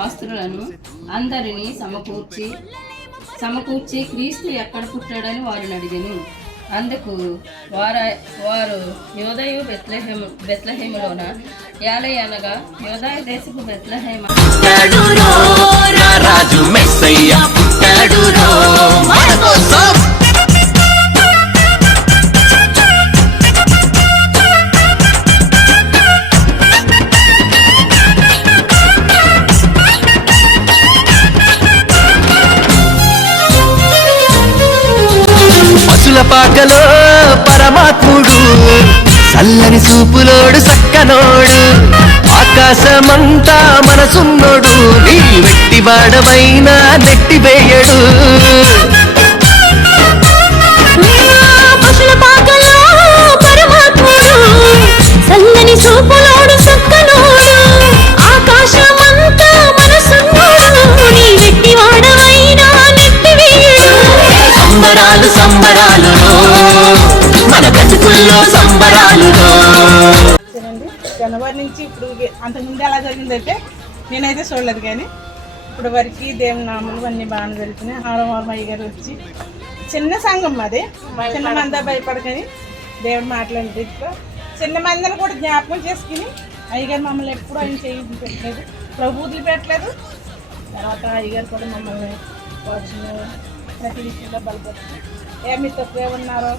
వారిని సమకూర్చి సమకూర్చి క్రీస్తు ఎక్కడ పుట్టాడని వారిని అడిగాను. అందుకు వార వారు యోదయు బెత్లహేము బెత్లహేములోన యాలయ అనగా యోదయ దేశపు బెత్లహేమ. రాజు మెస్సయ్య పుట్టాడు పాకలో పరమాత్ముడు. చల్లని చూపులోడు సక్కనోడు ఆకాశమంతా మనసున్నోడు. నీ వెట్టి వేయడు జనవరి నుంచి ఇప్పుడు అంతకుముందు ఎలా జరిగిందంటే నేనైతే చూడలేదు కానీ ఇప్పుడు వరకు దేవుని నామలు అన్ని బాగానే జరుగుతున్నాయి హారం అయ్య గారు వచ్చి చిన్న సంఘం మాది. చిన్న మంద భయపడకని దేవుడు మాట్లాడిన రీతిలో చిన్న మందిని కూడా జ్ఞాపకం చేసుకుని అయ్యగారు మమ్మల్ని ఎప్పుడు ఆయన చేయి పెట్టలేదు. ప్రభువులు పెట్టలేదు. తర్వాత అయ్యగారు కూడా మమ్మల్ని ప్రతి విషయంలో బలపడుతుంది ఏ మీ తప్పు ఏమన్నారో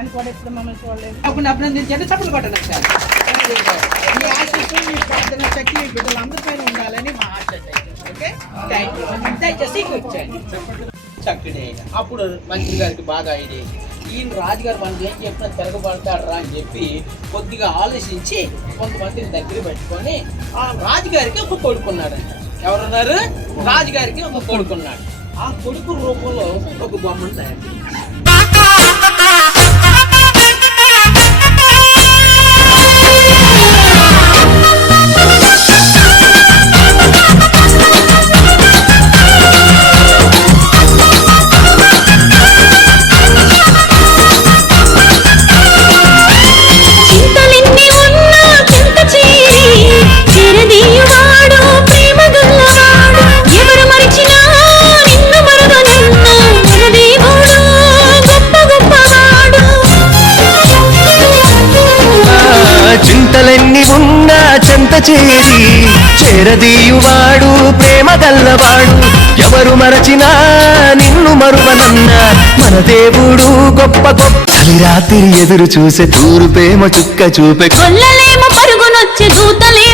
అని కూడా ఇప్పుడు మమ్మల్ని చూడలేదు. అప్పుడు అభినందించండి చప్పట్లు కొట్టండి సార్ మీ ఆశీస్సు మీ ప్రార్థన శక్తి మీ బిడ్డలందరి పైన ఉండాలని మా ఆశ ఓకే? థ్యాంక్ యూ దయచేసి కూర్చోండి చక్కటి అప్పుడు మంత్రి గారికి బాగా ఐడియా ఈయన రాజుగారు మనకి ఏం చెప్పినా తిరగబడతాడు రా అని చెప్పి కొద్దిగా ఆలోచించి కొంతమందిని దగ్గర పెట్టుకొని ఆ రాజుగారికి ఒక కొడుకున్నాడంట. ఎవరున్నారు? రాజుగారికి ఒక కొడుకున్నాడు. ఆ కొడుకు రూపంలో ఒక బొమ్మను తయారు చేశాడు. చేరి చేరదీయువాడు ప్రేమ గల్లవాడు ఎవరు మరచినా నిన్ను మరువనన్న మన దేవుడు గొప్ప గొప్ప. చలి రాత్రి ఎదురు చూసే తూరు ప్రేమ చుక్క చూపే. కొల్లలేమో పరుగునొచ్చి దూతలే